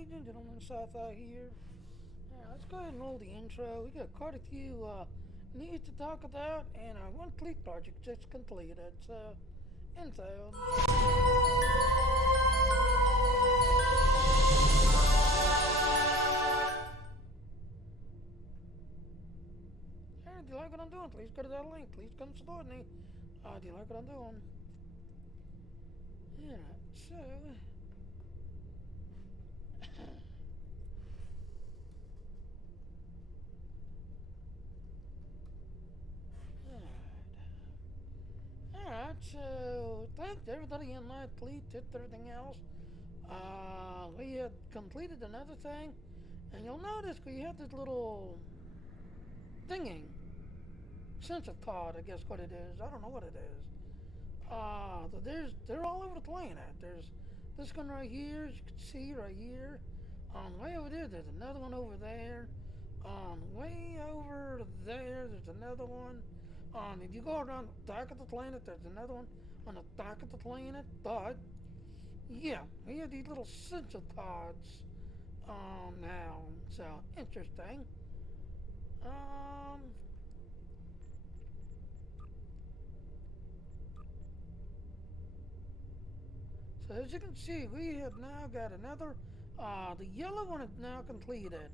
ladies and gentlemen, Sci-Fi here. Let's go ahead and roll the intro. We got quite a few news to talk about, and our one fleet project just completed. So, intro. Hey, do you like what I'm doing? Please go to that link. Please come support me. Do you like what I'm doing? Yeah, so... Alright, so thanks to everybody in my fleet, everything else. We had completed another thing, and you'll notice we have this little thingy, sensor pod, I guess what it is. I don't know what it is. They're all over the planet. There's this one right here, as you can see right here. Way over there, there's another one over there. Way over there, there's another one. If you go around the back of the planet, there's another one on the back of the planet. But yeah, we have these little sensor pods now. So interesting. So as you can see, we have now got another. The yellow one is now completed.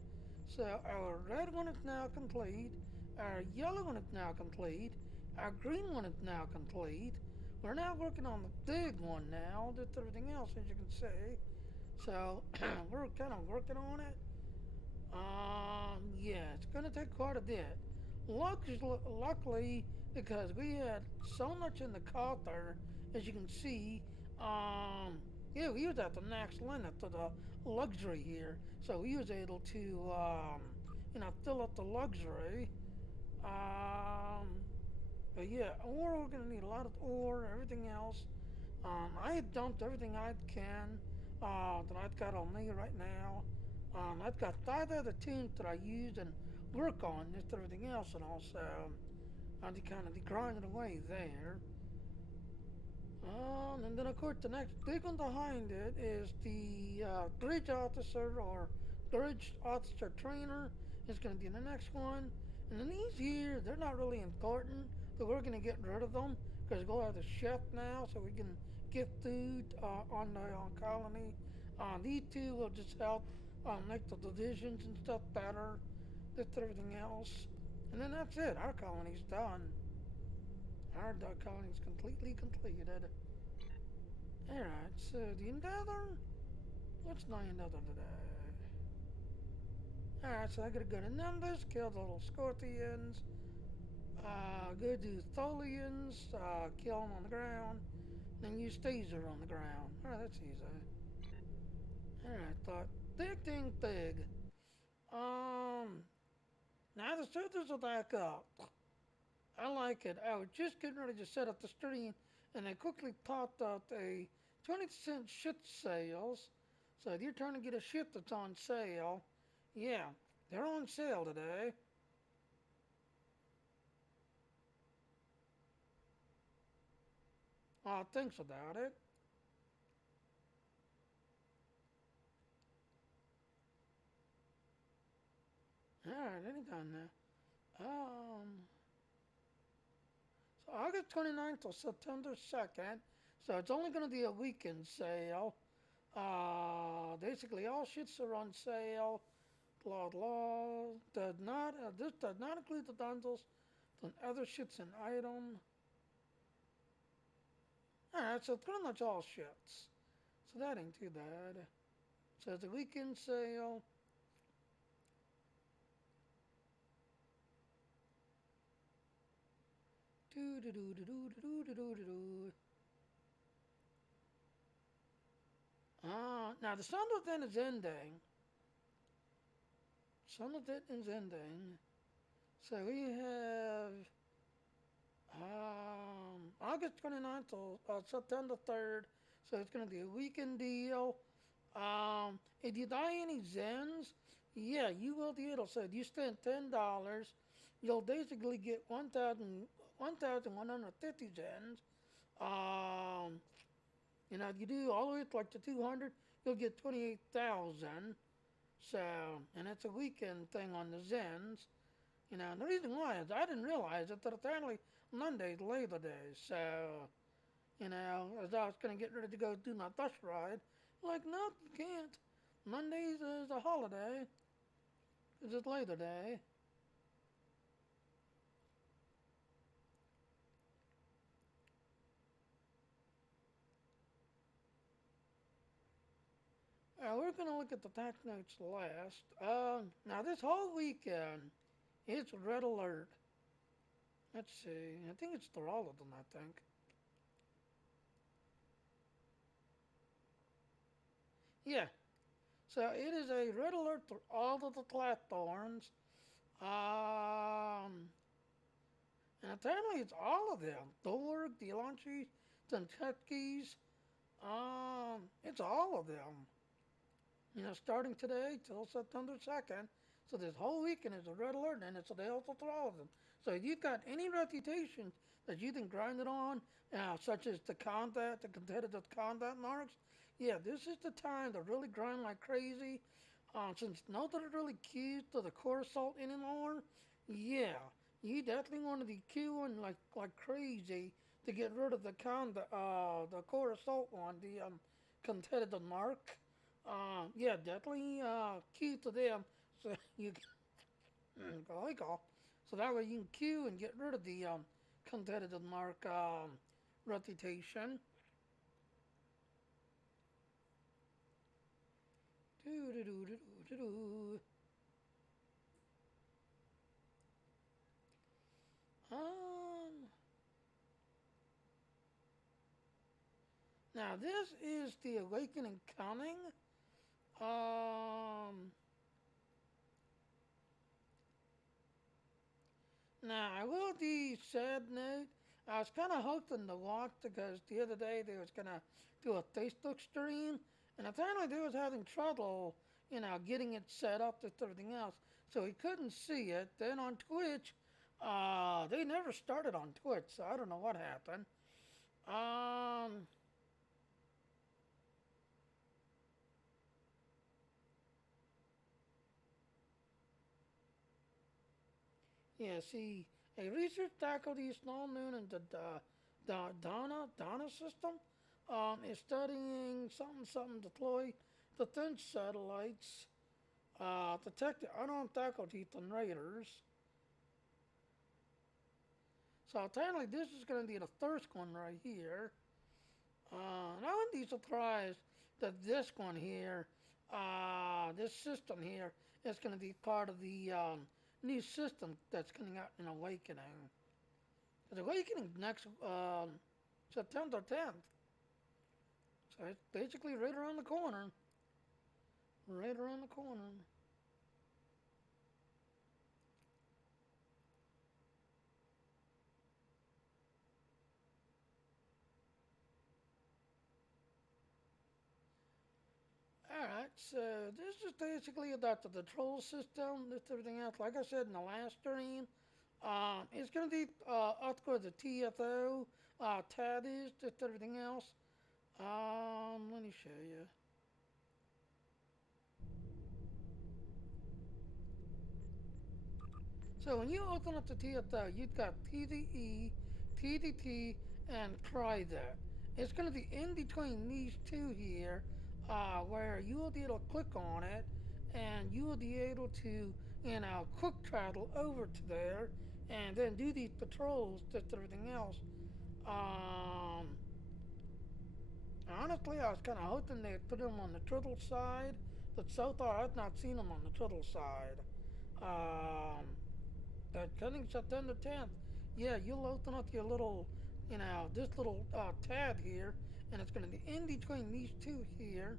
So our red one is now complete. Our yellow one is now complete. Our green one is now complete. We're now working on the big one now. Just everything else, as you can see. So we're kind of working on it. Yeah, it's going to take quite a bit. Luckily, because we had so much in the copter, as you can see, yeah, we was at the next limit to the luxury here. So we was able to, fill up the luxury. But yeah, ore, we're going to need a lot of ore, everything else. I had dumped everything I can that I've got on me right now. I've got 5 other tunes that I use and work on, just everything else, and also I'm kind of grinding away there. And then of course the next big one behind it is the bridge officer or bridge officer trainer is going to be the next one. And then these here, they're not really important, but we're going to get rid of them because we'll have the chef now, so we can get food on the colony. These two will just help make the divisions and stuff better, just everything else. And then that's it. Our colony's done. Our colony's completely completed. Alright, so the Endeavor, what's my Endeavor today? Alright, so I gotta go to numbers, kill the little scorpions, go do Tholians, kill them on the ground, then use Taser on the ground. Alright, that's easy. Alright, thought, big thing big. Now the servers are back up. I like it. I was just getting ready to set up the stream, and I quickly popped out a 20% ship sales. So if you're trying to get a ship that's on sale, yeah, they're on sale today. Thinks about it. Alright, anytime now. So August 29th till September 2nd. So it's only going to be a weekend sale. Basically all ships are on sale. Blah blah. This does not include the bundles from other ships and item. Alright, so pretty much all ships. So that ain't too bad. So it's a weekend sale. Now the sun of then is ending. Sun of it is ending. So we have August 29th till September 3rd. So it's going to be a weekend deal. If you buy any Zens, yeah, you will be able to. So if you spend $10, you'll basically get 1,150 Zens. If you do all the way to like to 200, you'll get 28,000. So, and it's a weekend thing on the Zens. You know, and the reason why is I didn't realize it that apparently Monday's Labor Day. So, you know, as I was going to get ready to go do my bus ride, like, no, you can't. Mondays is a holiday. It's Labor Day. We're going to look at the tax notes last. Now, this whole weekend, it's red alert. Let's see. I think it's through all of them, I think. Yeah. So it is a red alert for all of the platforms. Um, and apparently it's all of them. Thor, Delaunches, Kentucky's. It's all of them. You know, starting today till September 2nd. So this whole weekend is a red alert, and it's available for all of them. So if you've got any reputation that you can grind it on, such as the combat, the competitive combat marks, yeah, this is the time to really grind like crazy. Since nobody really queues to the core assault anymore, yeah, you definitely want to be queuing like crazy to get rid of the core assault one, the competitive mark. Yeah, definitely queue to them so you can so that way you can queue and get rid of the competitive mark reputation. Do do do do do do. Um, Now this is the awakening coming. Um, Now I will be sad note. I was kind of hoping to watch because the other day they was gonna do a Facebook stream, and apparently they was having trouble, you know, getting it set up with everything else, so he couldn't see it. Then on Twitch, they never started on Twitch, so I don't know what happened. Um, Yeah, see, a research faculty is now known in the Donna system is studying something deploy defense satellites, detect the unarmed faculty from raiders. So apparently this is going to be the first one right here. And I wouldn't be surprised that this one here, this system here, is going to be part of the new system that's coming out in Awakening. Because Awakening next September 10th. So it's basically right around the corner. Right around the corner. Alright, so this is basically about the troll system, this everything else. Like I said in the last stream, it's going to be upgrade the TFO, TAD is, just everything else. Let me show you. So when you open up the TFO, you've got PDE, TDT, and try that. It's going to be in between these two here, where you will be able to click on it, and you will be able to, you know, quick travel over to there, and then do these patrols, just everything else. Um, Honestly, I was kind of hoping they'd put them on the turtle side, but so far I've not seen them on the turtle side. Um, that coming September 10th, yeah, you'll open up your little, you know, this little tab here, and it's going to be in between these two here.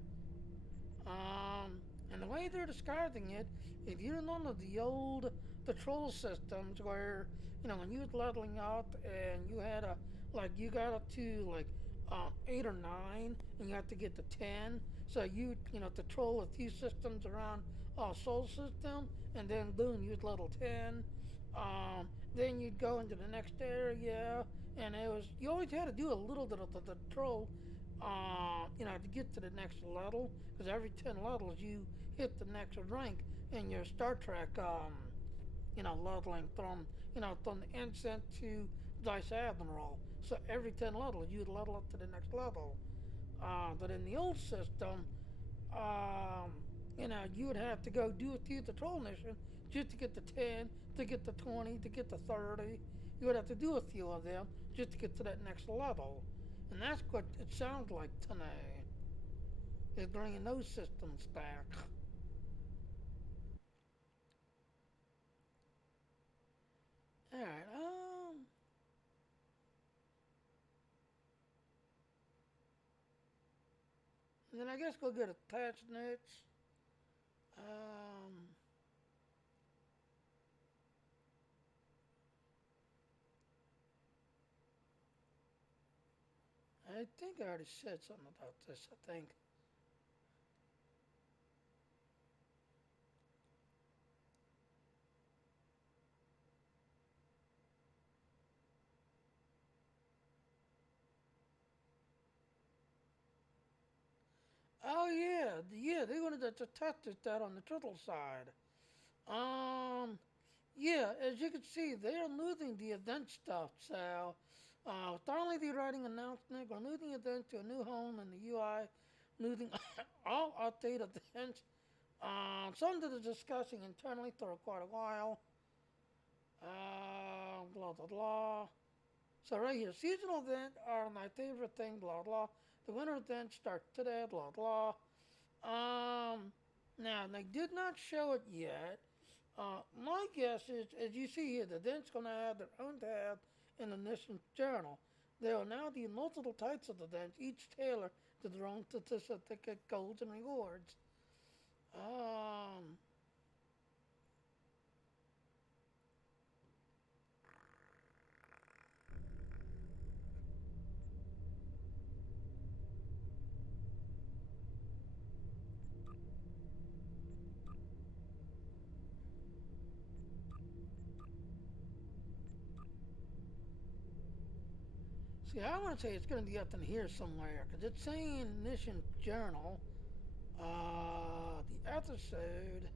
And the way they're disguising it, if you remember the old patrol systems where, you know, when you was leveling up and you had a, like, you got up to, like, 8 or 9, and you have to get to 10. So you know, patrol a few systems around Soul System, and then boom, you'd level 10. Then you'd go into the next area, and it was, you always had to do a little bit of the patrol to get to the next level. Because every 10 levels you hit the next rank in your Star Trek, leveling from the ensign to Vice Admiral. So every 10 levels you'd level up to the next level. But in the old system, um, you would have to go do a few patrol missions just to get to 10, to get to 20, to get to 30. You would have to do a few of them just to get to that next level. And that's what it sounds like today, is bringing those systems back. Alright, and then I guess go get attached notes. Um, I think I already said something about this, I think. Oh yeah, they're gonna detect that on the turtle side. Um, yeah, as you can see, they are losing the event stuff. So, not only the writing announcement, we're losing event to a new home in the UI, losing all updated events. Some that are discussing internally for quite a while. Blah blah blah. So right here, seasonal event are my favorite thing. Blah blah. The winter event starts today. Blah blah. Um, Now they did not show it yet. My guess is, as you see here, the Dent's going to have their own tab in the Mission Journal. There will now be multiple types of the Dents, each tailored to their own certificate, goals, and rewards. Um, See, I want to say it's going to be up in here somewhere because it's saying Mission Journal. The episode.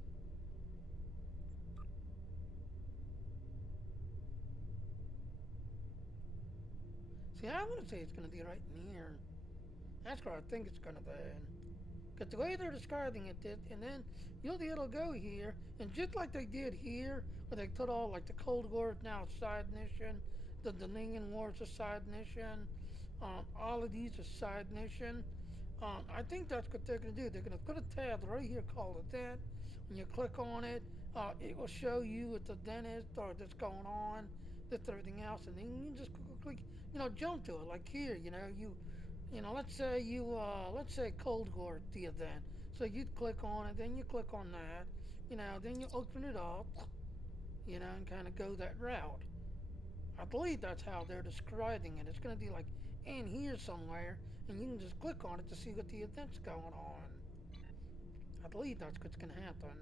See, I want to say it's going to be right in here. That's where I think it's going to be. Because the way they're describing it, and then you'll be able to go here, and just like they did here, where they put all like the Cold War is now a side mission, the Dominion War is a side mission, all of these are side mission. I think that's what they're going to do. They're going to put a tab right here called Event. When you click on it, it will show you what the event is or that's going on, that's everything else, and then you can just click, jump to it. Like here, let's say Cold War the event. So you click on it, then you click on that, then you open it up, and kind of go that route. I believe that's how they're describing it. It's going to be like in here somewhere, and you can just click on it to see what the event's going on. I believe that's what's going to happen.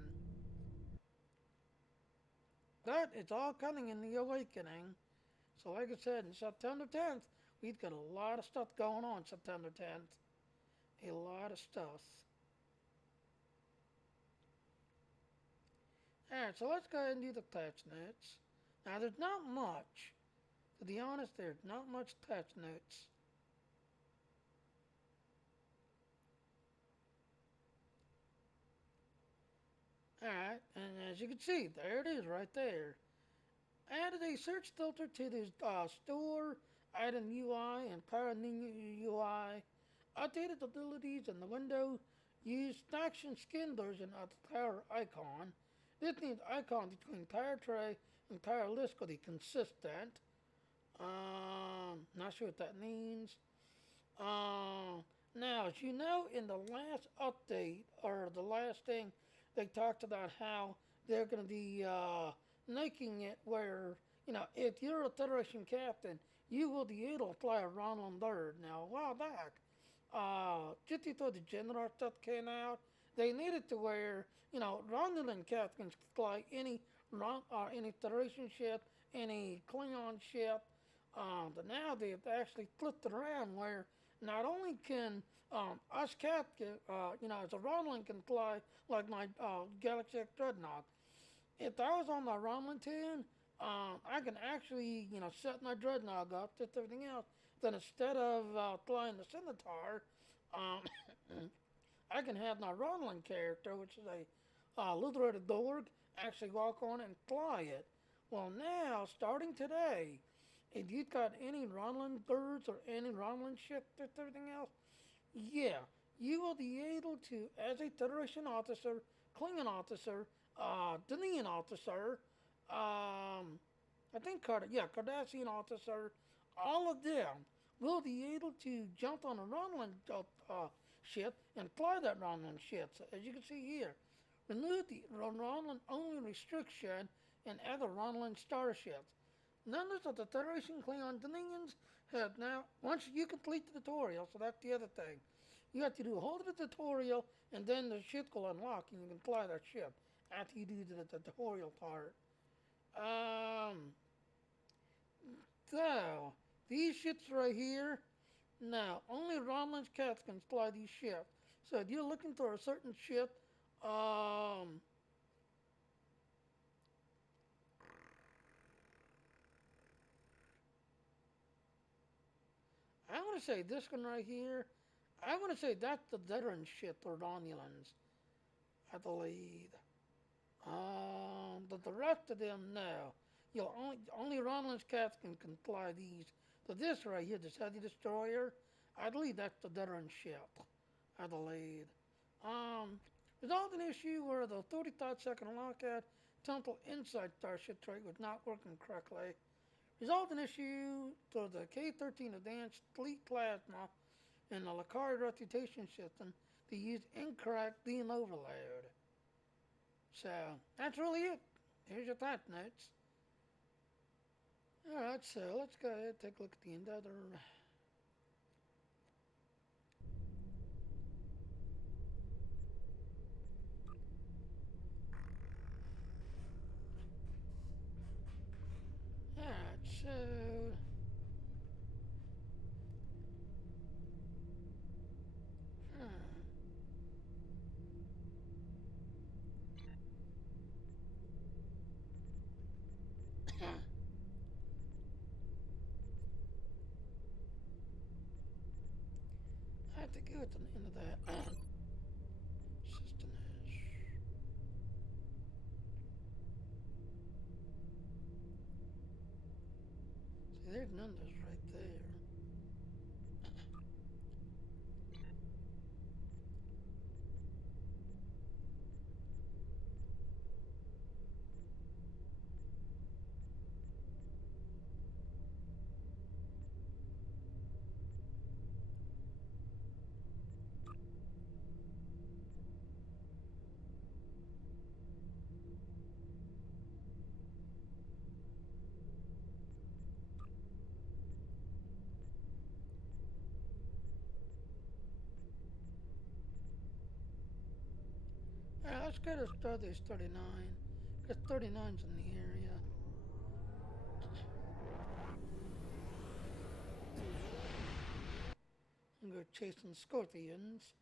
But it's all coming in the awakening. So, like I said, in September 10th, we've got a lot of stuff going on September 10th. A lot of stuff. Alright, so let's go ahead and do the patch notes. Now, there's not much. To be honest, there's not much patch notes. Alright, and as you can see, there it is right there. Added a search filter to the store item UI and power menu UI. Updated abilities in the window. Use action skin version of the power icon. This means icon between power tray and power list will be consistent. Not sure what that means. Now, as you know, in the last update or the last thing, they talked about how they're going to be making it where if you're a Federation captain, you will be able to fly a Romulan bird. Now, a while back, just before the general stuff came out, they needed to where Romulan captains could fly any Federation ship, any Klingon ship. But now they've actually flipped it around where not only can us cat, as a Romulan can fly like my Galaxy X Dreadnought. If I was on my Romulan team, I can actually, set my Dreadnought up, just everything else. Then instead of flying the Scimitar, um, I can have my Romulan character, which is a Lutherated Dorg, actually walk on and fly it. Well, now, starting today, if you've got any Romulan birds or any Romulan ships or everything else, yeah, you will be able to, as a Federation officer, Klingon officer, Denian officer, I think Cardassian officer, all of them will be able to jump on a Romulan ship and fly that Romulan ship. So as you can see here, remove the Romulan only restriction in other Romulan starships. Members of the Federation Klingon Dominions have now, once you complete the tutorial, so that's the other thing, you have to do a whole of the tutorial and then the ship will unlock and you can fly that ship after you do the tutorial part. Um, so, these ships right here, now, only Romulan's cats can fly these ships. So if you're looking for a certain ship, I'm going to say this one right here. I'm going to say that's the veteran ship for Romulans, I believe. But the rest of them, no. Only Romulan's cats can fly these. So this right here, this heavy destroyer, I believe that's the veteran ship. I believe. Resolved an issue where the 35-second lockout Temple Inside Starship trait was not working correctly. Resolved an issue for the K-13 Advanced Fleet Plasma and the Lacari Reputation System to use incorrect beam overload. So, that's really it. Here's your thought notes. Alright, so let's go ahead and take a look at the other. Alright, so. I have to go at the end of that. System is. See, there's numbers right there. Alright, let's go to Starbase 39. Because 39's in the area. And go chasing scorpions.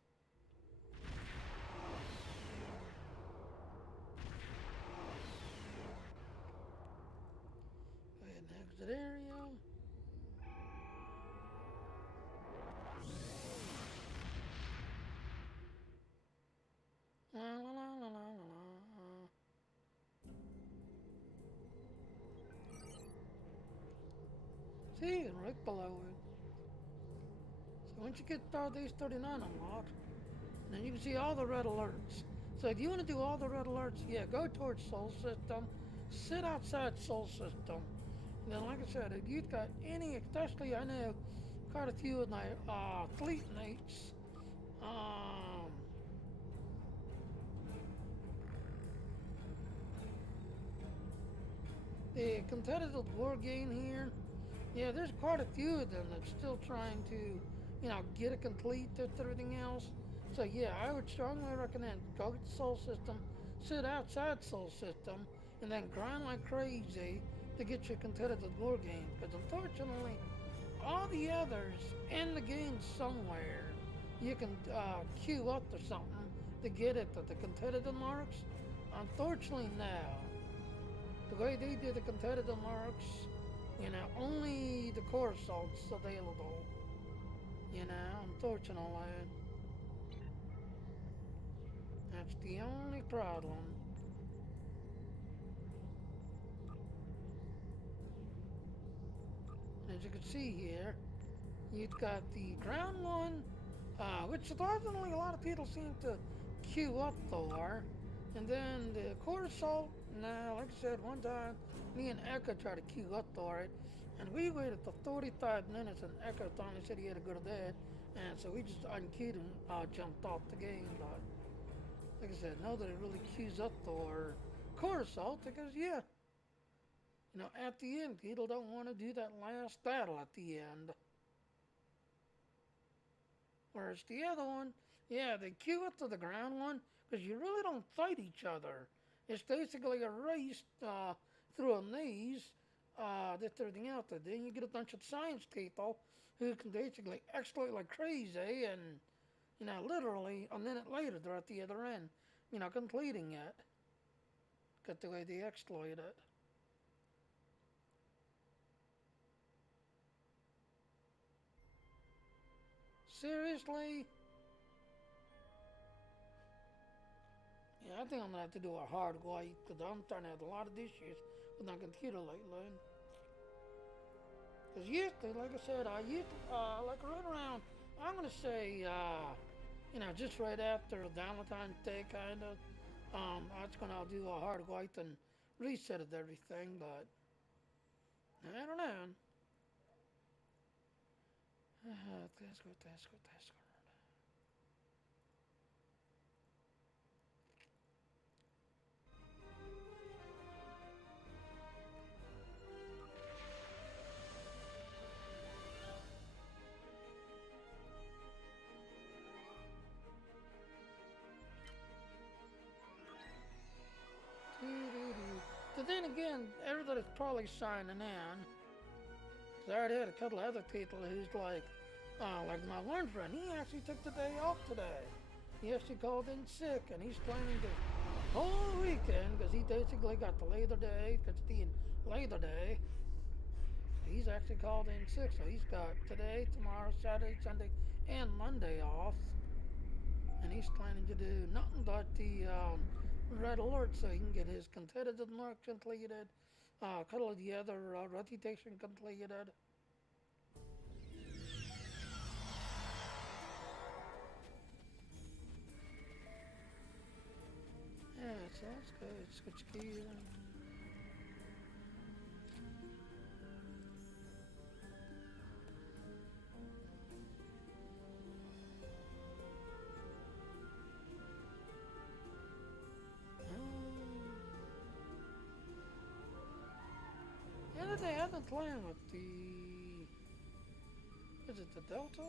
Go ahead and exit area. La, la, la, la, la, la. See, and right below it. So once you get Starbase 39 unlocked, then you can see all the red alerts. So if you want to do all the red alerts, yeah, go towards Sol System, sit outside Sol System. And then, like I said, if you've got any, especially I know quite a few of my fleet mates, the competitive war game here, yeah, there's quite a few of them that's still trying to, get it complete with everything else. So yeah, I would strongly recommend go get the Sol System, sit outside Sol System, and then grind like crazy to get your competitive war game. Because unfortunately, all the others in the game somewhere, you can queue up or something to get it to the competitive marks. Unfortunately, now the way they do the competitive marks, only the core assault's available. Unfortunately, that's the only problem. As you can see here, you've got the ground one, which surprisingly a lot of people seem to queue up for. And then the core assault, now, like I said, one time, me and Echo tried to queue up for it, and we waited for 45 minutes, and Echo finally said he had to go to bed, and so we just unqueued and jumped off the game. But like I said, nobody really queues up for core assault because, yeah, at the end, people don't want to do that last battle at the end. Whereas the other one, yeah, they queue up to the ground one because you really don't fight each other. It's basically a race through a maze that's everything else. Then you get a bunch of science people who can basically exploit like crazy, and literally a minute later they're at the other end, completing it. Got the way they exploit it. Seriously? Yeah, I think I'm gonna have to do a hard wipe because I'm starting to have a lot of issues with my computer lately. Because usually, like I said, I used like right around, I'm gonna say, just right after Valentine's Day, kind of. That's when I'll do a hard wipe and reset of everything, but I don't know. Let's go. But then again, everybody's probably signing in. Cause I already had a couple of other people who's like my one friend, he actually took the day off today. He actually called in sick, and he's planning the whole weekend because he basically got the Labor Day, because it's the Labor Day. He's actually called in sick, so he's got today, tomorrow, Saturday, Sunday, and Monday off. And he's planning to do nothing but the red alert so he can get his competitive mark completed, a couple of the other reputation completed. Yeah, so that's good. Switch keys. The other day I've been playing with the. Is it the Delta?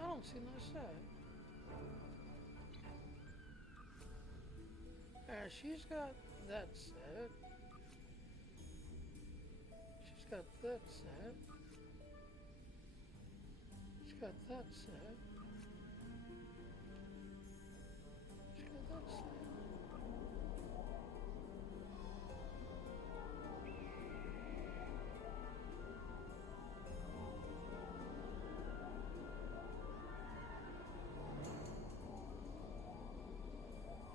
I don't see no set. She's got that set. She's got that set. She's got that set. She's got that set.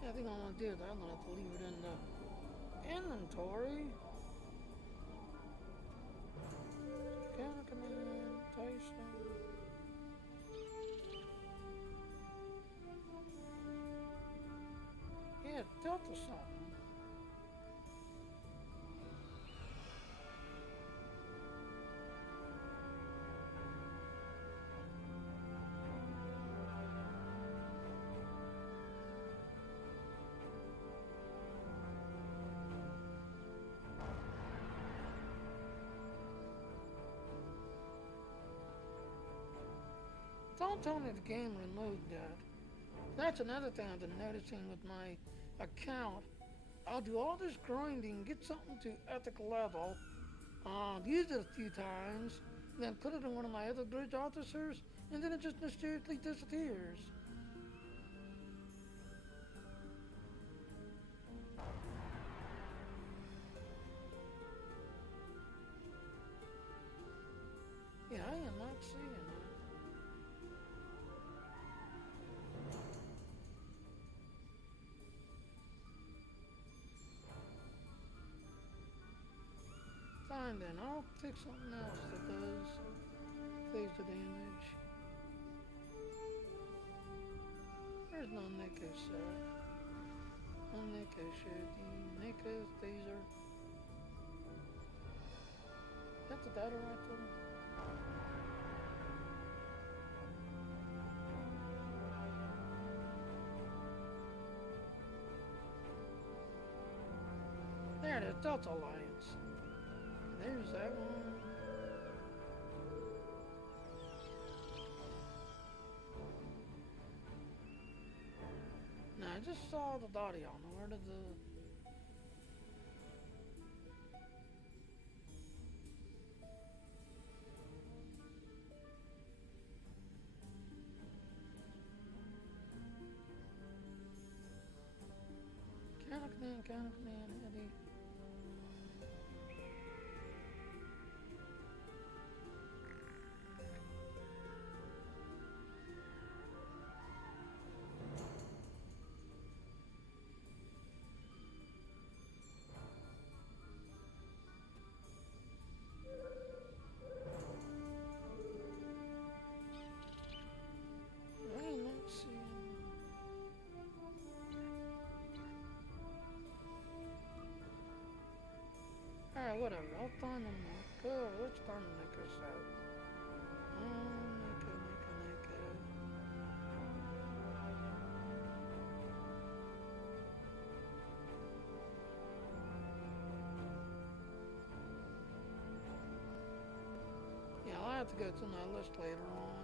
Yeah, I think I'm gonna do that. I'm gonna have to leave it in the inventory. Command, Tyson. to something. Don't tell me the game removed that. That's another thing I've been noticing with my account. I'll do all this grinding, get something to epic level, use it a few times, then put it in one of my other bridge officers, and then it just mysteriously disappears. Yeah, I am not seeing it. Fine then, I'll pick something else that does phase the damage. There's no Neko set. No Neko shooting. Neko phaser. That's a battle rifle. There it is, Delta Alliance. There's that one. Now I just saw the body on it. Where did the... Cannon, Eddie. Let's see. Alright, whatever. I'll find them. Good. Let's find the Neko set. Neko. Yeah, I'll have to go through my list later on.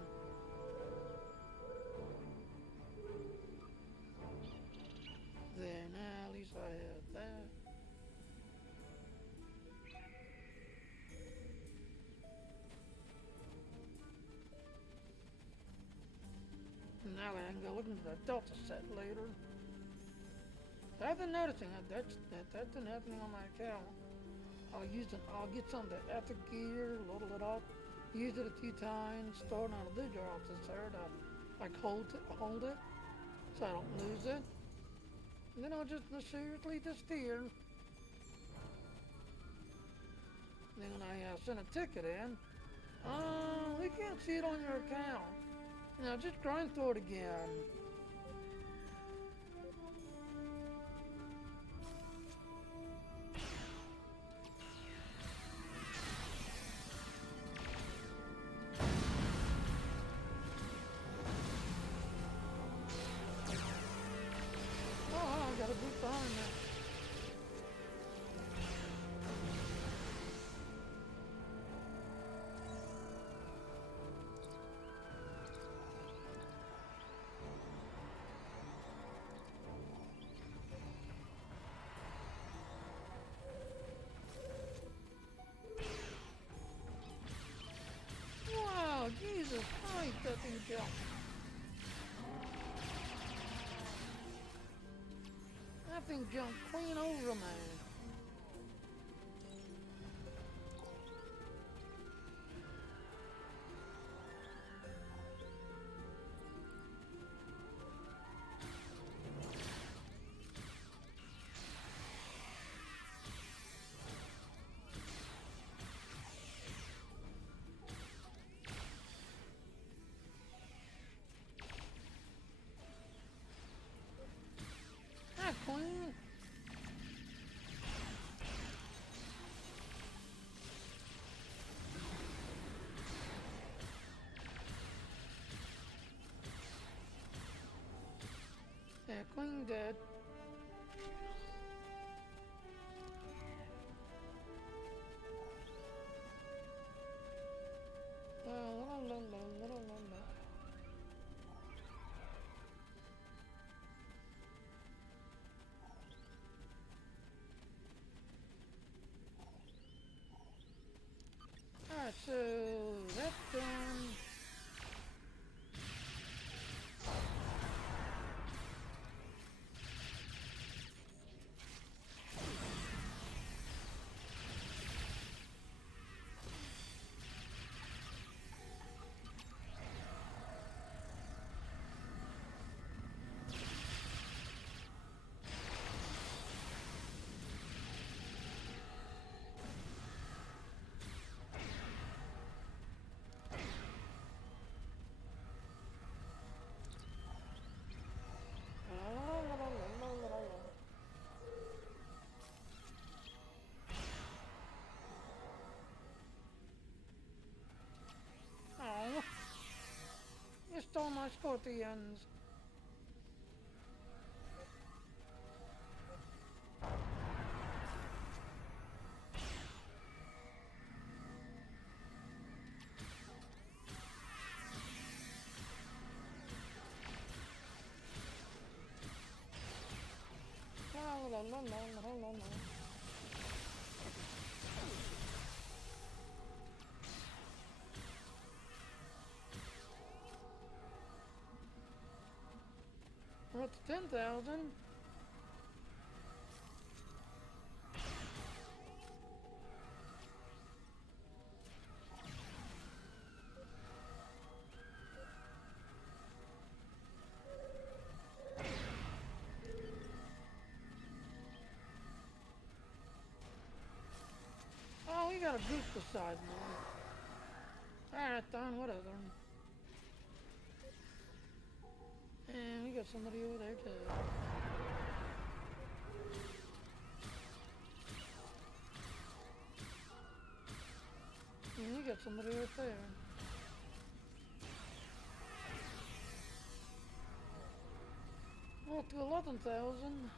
There, now at least I have that. Now I can go look into the Delta set later. I've been noticing that's been happening on my account. I'll get some of the epic gear, load it up, use it a few times, store it on a bridge officer to like hold it so I don't lose it. And then I'll just mysteriously disappear. And then when I send a ticket in, we can't see it on your account. Now just grind through it again. I got a group behind me. Wow, Jesus Christ, that thing jumped. That thing jumped clean over me. Queen. Queen dead. La, la, la, la, la, la, la. Alright, so that's done. Oh, you stole my scorpions. La, la, la, la, la, la, la. We're up to 10,000. Oh, we got a group beside me. Alright, darn, whatever. And we got somebody over there too. And we got somebody right there. Well, to 11,000.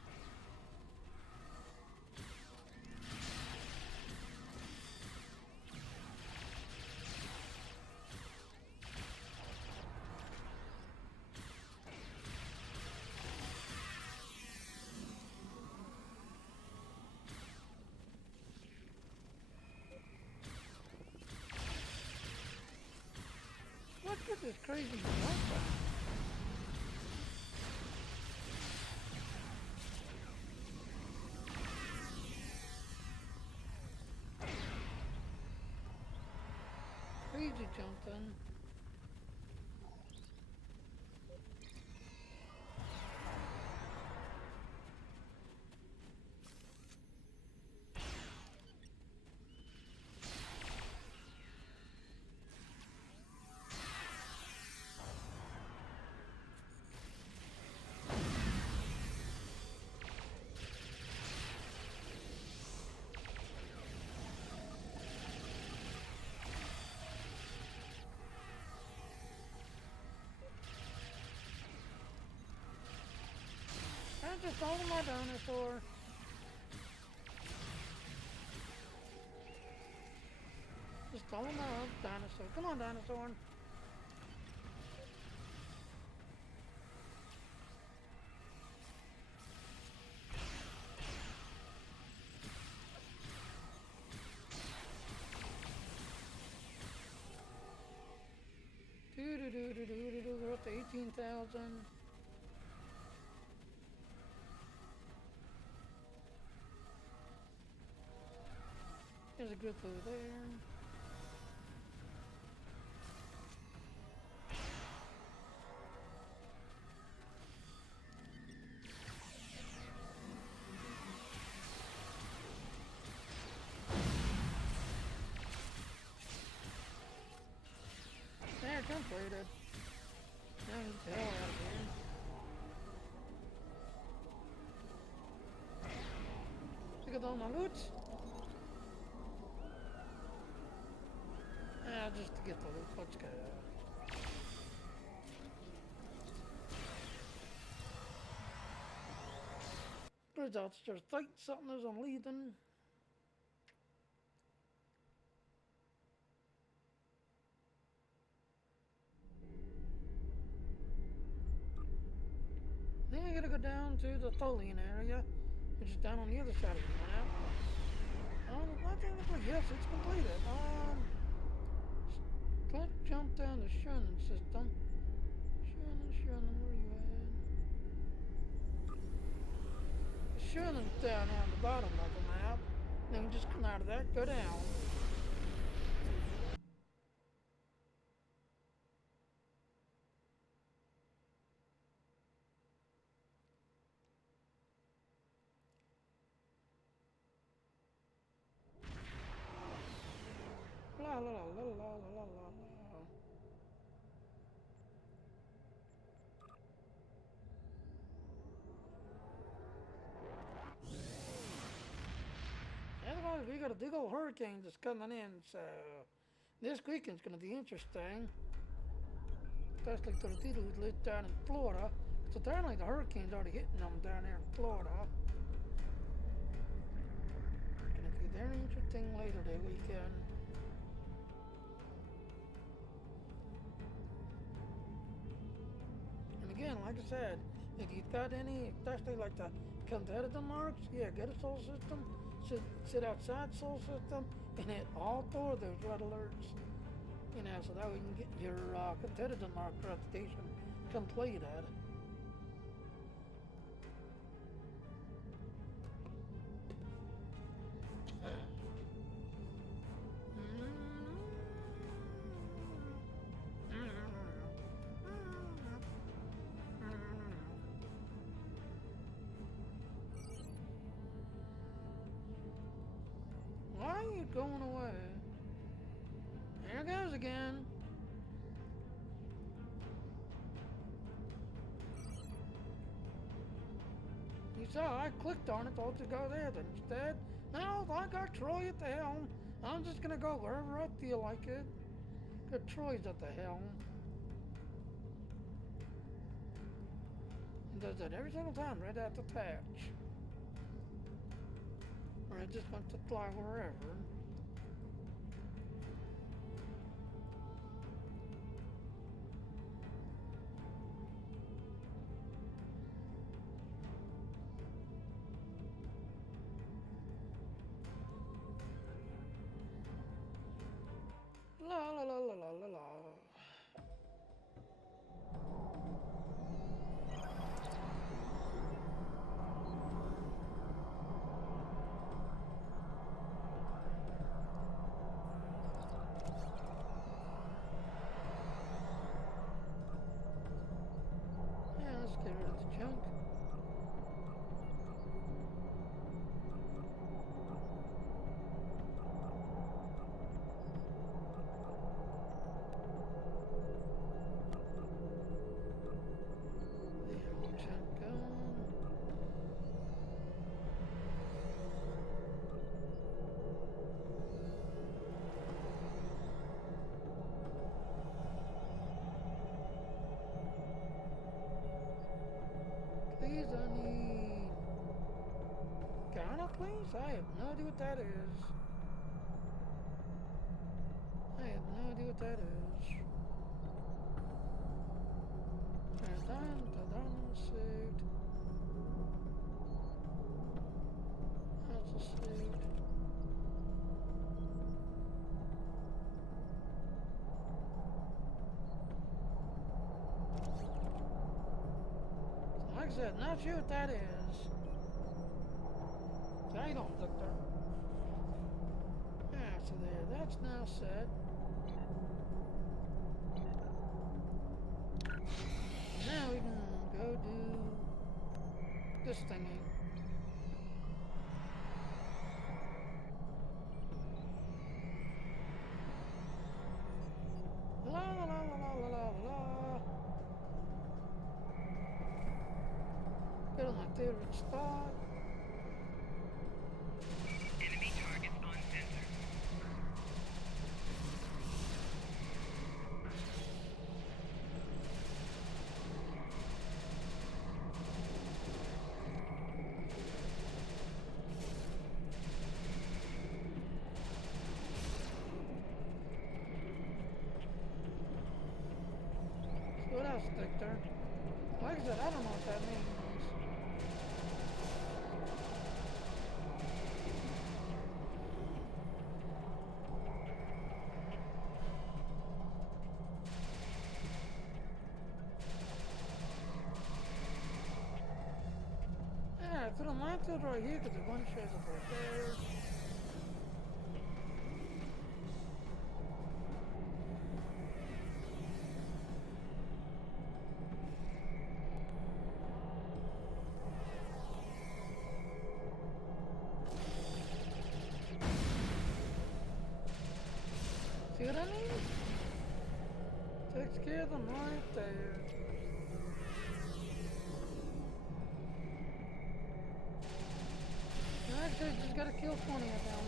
What's with this crazy jump? Crazy jumping. I just stole my dinosaur. Just stole my dinosaur. Come on, dinosaur. We're up to 18,000. There's a group over there. There, completed. Now we get the hell out of here. Look at all my loot. Just to get the loot. Let's go. Bridge officer, think Sentinels on leaving. Then you gotta go down to the Tholian area, which is down on the other side of the map. I think yes, it's completed. Let's jump down the Shannon system. Shannon, where you at? Shannon's down here on the bottom of the map. Then just come out of that, go down. La la la la la la la la. Otherwise, we got a big old hurricane that's coming in, so this weekend's gonna be interesting. Especially to the people who live down in Florida. So apparently the hurricane's already hitting them down there in Florida. It's gonna be very interesting later that weekend. And again, like I said, if you've got any, especially like the competitive marks, yeah, get a soul system, sit outside soul system, and hit all four of those red alerts. You know, so that way you can get your competitive mark reputation completed. Why are you going away? There it goes again. You saw I clicked on it, thought to go there, but instead, no, I got Troy at the helm. I'm just gonna go wherever I feel like it. Good, Troy's at the helm. He does that every single time, right at the patch. Or it just wants to fly wherever. La la la la la la la. Yeah, let's get rid of the junk. Please, I need... Ghana, please? I have no idea what that is. I have no idea what that is. Suit. That's a suit. Like I said, not sure what that is. I don't look there. Yeah, so there, that's now set. Now we can go do this thingy. La la la la la la la. Go to my favorite spot. Enemy targets on sensor. Victor. Like I said, I don't know what that means. Yeah, I put a minefield right here because the one shows up right there. See what I mean? Takes care of them right there. Actually, just gotta kill 20 of them.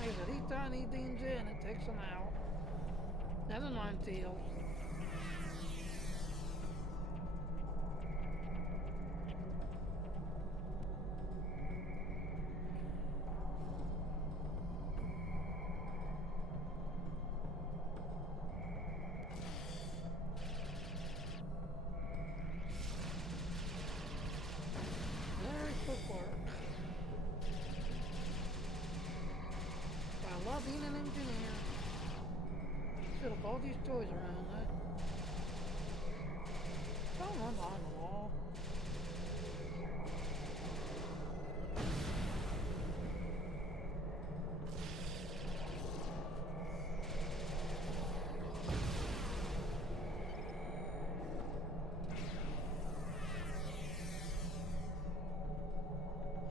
Like I said, each time he deans in, it takes him out. Never mind, Teals. Very quick work. I love being an engineer. Should have all these toys around that. Don't run behind the wall.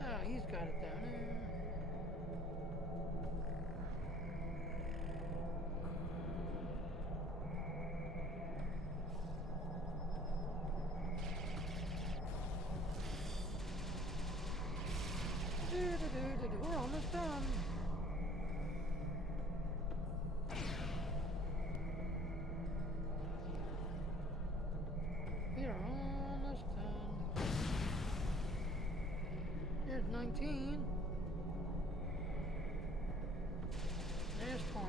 Oh, he's got it down there. We're almost done. We are almost done. Here's 19. There's 20.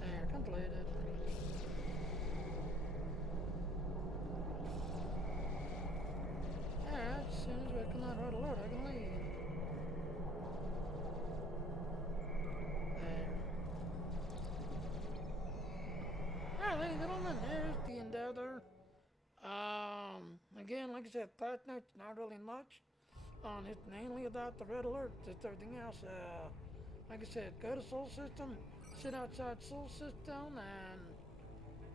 There, completed. Alright, as soon as we come out red alert, I can leave. There. Alright, ladies and gentlemen, there's the Endeavor. Again, like I said, Part notes, not really much. It's mainly about the red alert, just everything else. Like I said, go to Soul System, sit outside Soul System,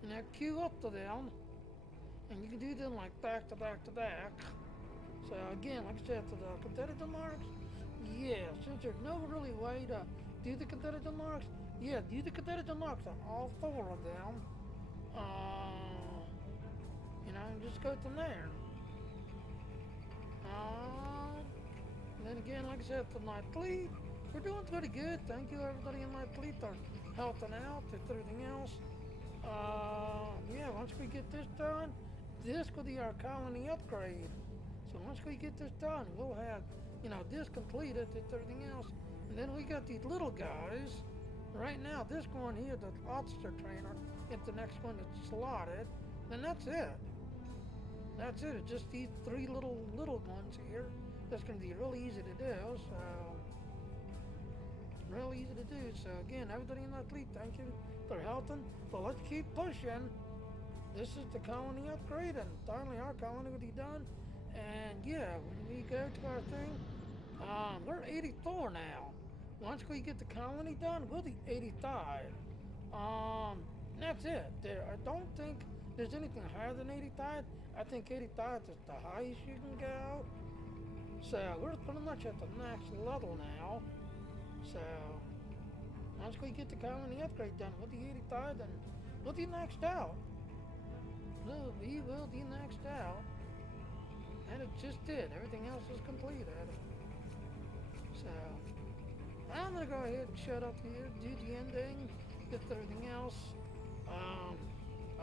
and queue up to them. And you can do them like back to back to back. So again, like I said, to the competitive marks, yeah, since there's no really way to do the competitive marks, yeah, do the competitive marks on all 4 of them. And just go from there. And then again, like I said, for my fleet, we're doing pretty good. Thank you, everybody in my fleet are helping out with everything else. Yeah, once we get this done, this will be our colony upgrade. So once we get this done, we'll have, this completed with everything else. And then we got these little guys. Right now, this one here, the officer trainer, it's the next one that's slotted. And that's it. That's it. It's just these 3 little ones here. That's going to be really easy to do. So, really easy to do. So again, everybody in that fleet, thank you for helping. But let's keep pushing. This is the colony upgrade, and finally our colony will be done. And yeah, when we go to our thing, we're 84 now. Once we get the colony done, we'll be 85. That's it. I don't think there's anything higher than 85. I think 85 is the highest you can go. So we're pretty much at the next level now. So once we get the colony upgrade done, we'll be 85 and we'll be maxed out. we will be next out. And it just did. Everything else is completed. So, I'm gonna go ahead and shut up here, do the ending, get everything else. Um,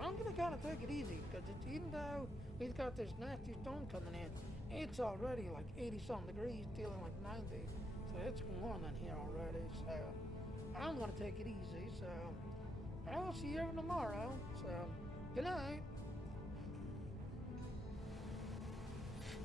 I'm gonna kind of take it easy because even though we've got this nasty storm coming in, it's already like 80 some degrees, feeling like 90. So it's warm in here already. So I'm gonna take it easy. So I will see you tomorrow. So good night.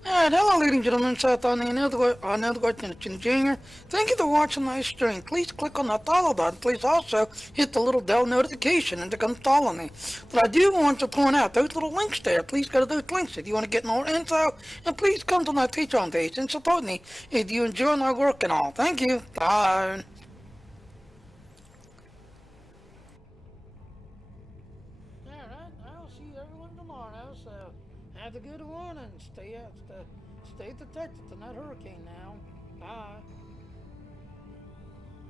Alright, hello ladies and gentlemen, Seth on another question Junior. Thank you for watching my stream. Please click on that follow button. Please also hit the little bell notification and to come follow me. But I do want to point out those little links there. Please go to those links if you want to get more info. And please come to my Patreon page and support me if you enjoy my work and all. Thank you. Bye. Alright, I'll see everyone tomorrow, so have a good one and stay protected from that hurricane now. Bye.